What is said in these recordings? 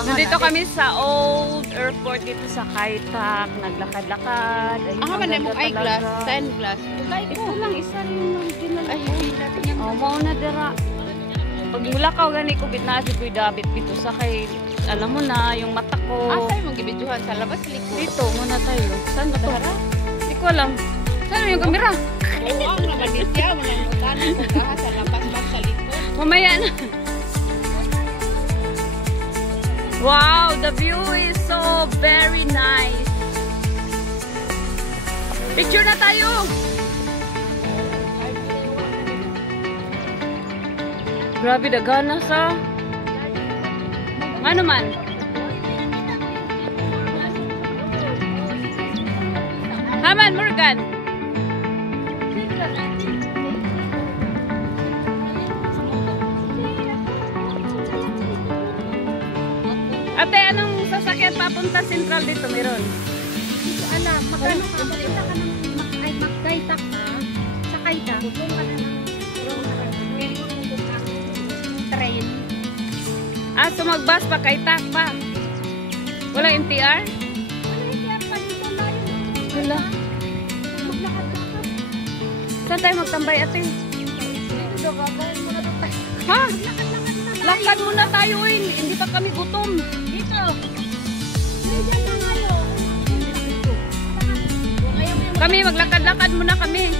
Nandito kami sa old airport dito sa Kaitak. Naglakad-lakad. Man mong eyeglass, sunglass. Ito lang, isa rin yung original. Ay, hindi natin yan. Mauna dira. Pag mula ka gani ko bitna si Kuya David dito sa kay alam mo na yung mata ko. Asa yung gibidyohan sa labas likod. Dito muna tayo. Saan ba to? Hindi ko alam. Saan yung kamera? Oo, ang naman din siya. Walang utanan kung kaha sa labas lang sa likod. Mamaya na. Wow, the view is so very nice. Picture na tayo. Grabe, dagana sa ano man. Haman, Morgan. Ate, anong sasakyan papunta Central dito meron? Alam, magkano ka? Magkita ka ng Kaitak na. Sa Kaitak, kung ka na ng train. So magbus pa kay Tak pa. Wala MTR? Wala. Saan tayo magtambay ate? Ha? Lakad muna tayo eh. Hindi pa kami gutom. Dito. Diyan na ngayon. Kami maglakad-lakad muna kami.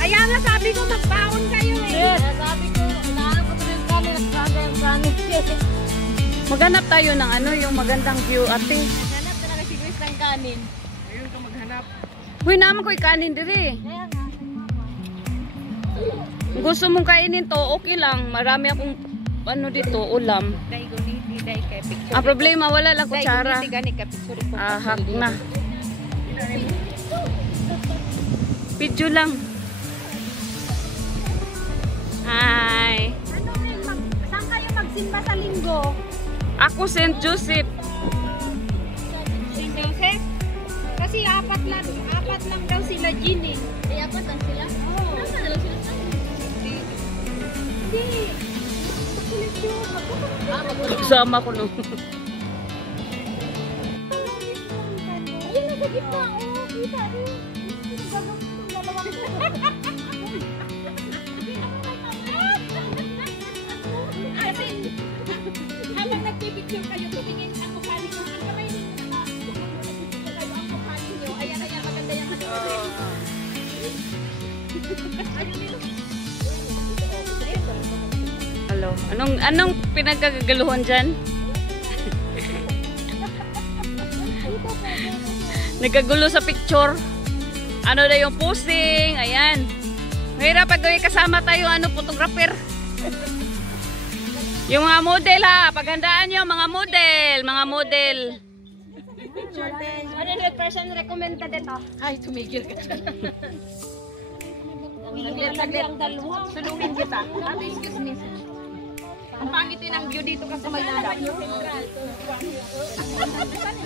Kaya nga sabi ko magpaon kayo eh. Yes. Sabi ko, inaanap ko rin kami, nagsaga yung kanin. Maghanap tayo ng ano, yung magandang view ate. Naghanap talaga si Chris ng kanin. Ayun ka maghanap. Huy naman ko ikanin diri. Kaya nga. Kung gusto mong kainin to, okay lang. Marami akong ano dito, ulam. Dai guniti, dai kay picture. Ang problema, wala lang Dai kutsara. guniti gani ka picture ko. Hak na. Video lang. Hi. Ano yung saan kayo magsimba sa linggo? Ako St. Joseph. Si Joseph? Kasi apat lang daw sila Jean eh. Apat lang sila? Oo. Nasaan na lang sila? Hindi. Makulit yun. Kasama ko no. Ayun, nasa gitna. Oo, kita rin. Gagawin itong dalawang Kasi, habang nagpipicture kayo, tumingin ang mukha ninyo. Ang kamay ninyo na nagpipicture kayo ang mukha ninyo. Ayan, maganda yung ano. Hello. Anong pinagkagaluhan dyan? Nagkagulo sa picture. Ano na yung posing. Ayan. Mahirap pag kasama tayo photographer. Yung mga model ha. Paghandaan nyo mga model. Mga model. 100% recommended ito. Ay, tumigil ka. Saglit ang dalawa. Sulungin kita. Ate, excuse me. Ang pangit din ang view dito ka sa may ulap.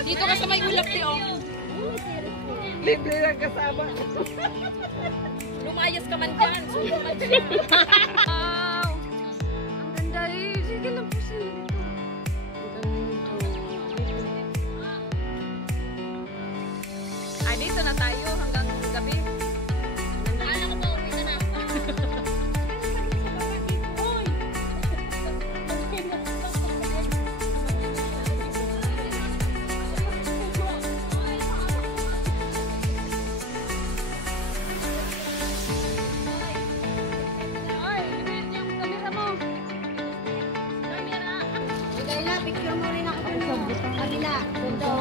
Dito ka sa may ulap niyo. Libre lang kasama. Lumayas ka man dyan. Wow. Ang ganda eh. Sige lang po sila dito. Ay, dito na tayo hanggang gabi. Alam ko ba, uwi na na. Ay, limit yung kamera mo. Bigay na, picture mo rin ako dun. Kabila. Dito.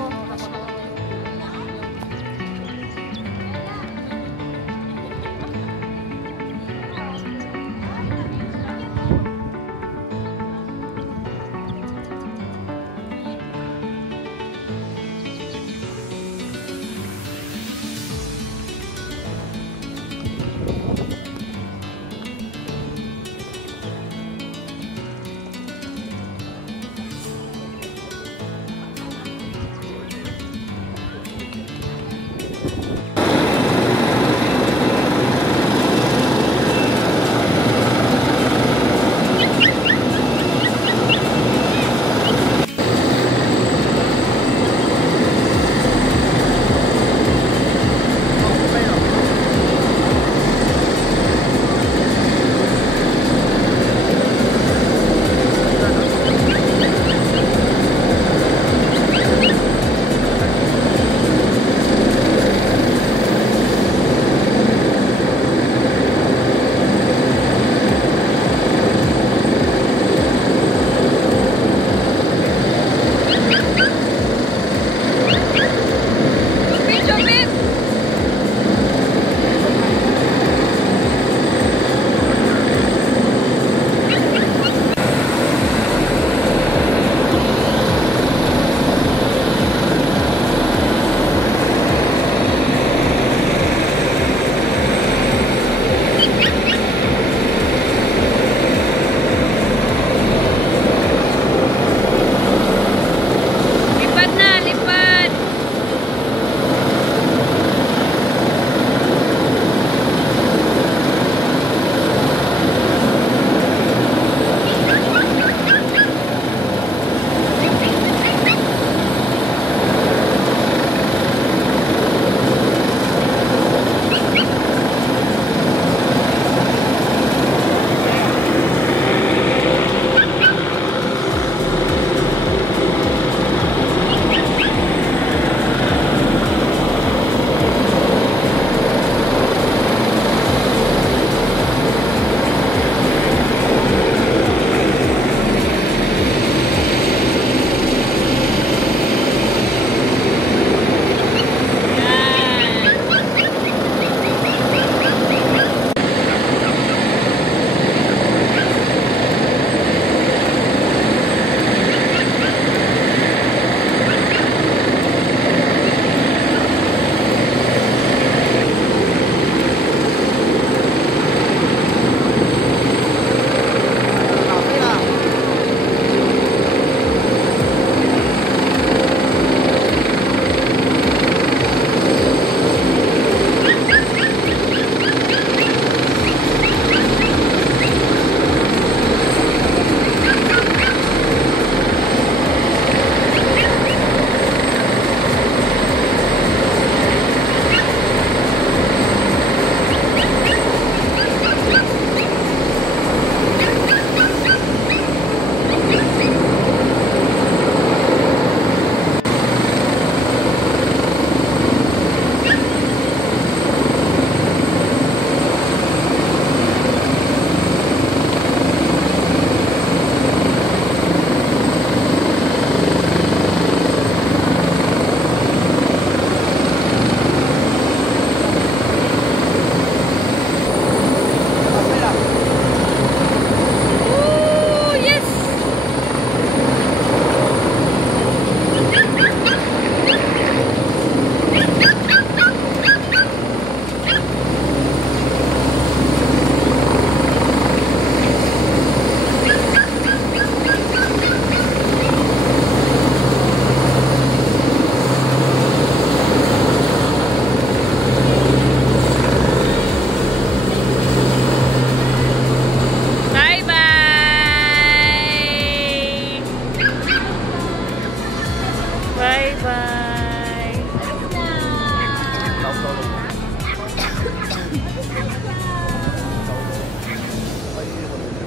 Bye-bye.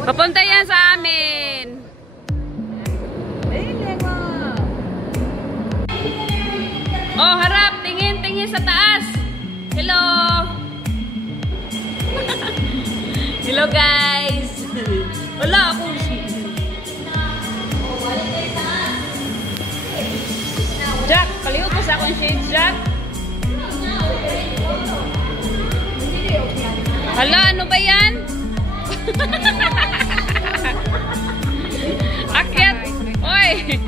Papunta yan sa amin. Oh, harap. Tingin, tingin sa taas. Hello. Hello, guys. Wala ako. Jack, palihog ko sa akong shade, Jack. Hala, ano ba yan? Akyat. Oy.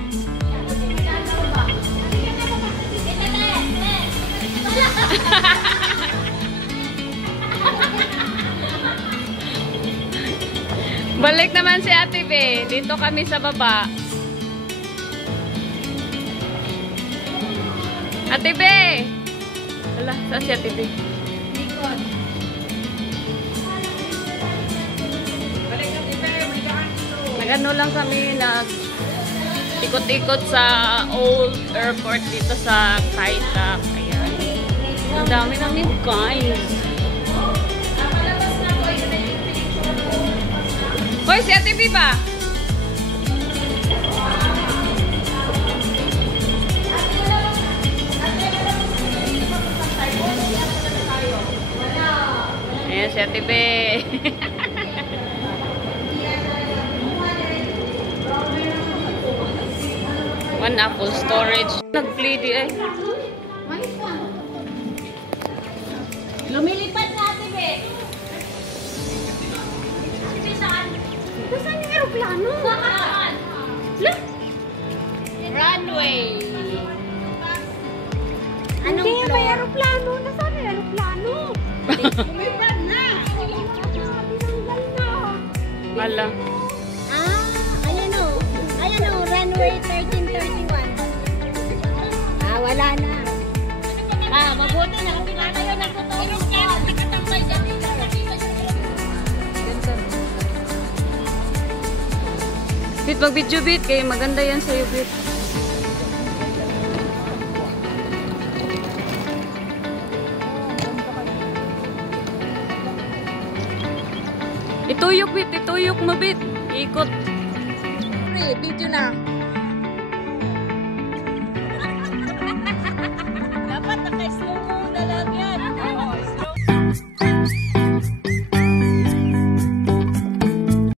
Balik naman si Ate Be. Dito kami sa baba. Ate Be! Wala, saan si Ate Be? Nag-ano lang kami, ikot-ikot sa old airport dito sa Kaita. Ayan. Ang dami namin, guys. Hoy, si Ate B ba? Ayan si Ate B. One apple storage. Nag-play di eh. Lumilipad na, Ate Be. Saan yung aeroplano? Saan? Look! Runway. Anong floor? Hindi, may aeroplano. Nasaan yung aeroplano? Lumipad na. Tinanggal na. Hala. Ayan o. Ayan o, runway 1331. Wala na. Mabuti na. Kasi na kayo nagtutulong ka. Nakatambay dyan dito. Bit, mag-video bit. Kaya maganda yan sa'yo, bit. Ituyok, bit. Ituyok mo, bit. Ikot. Video na.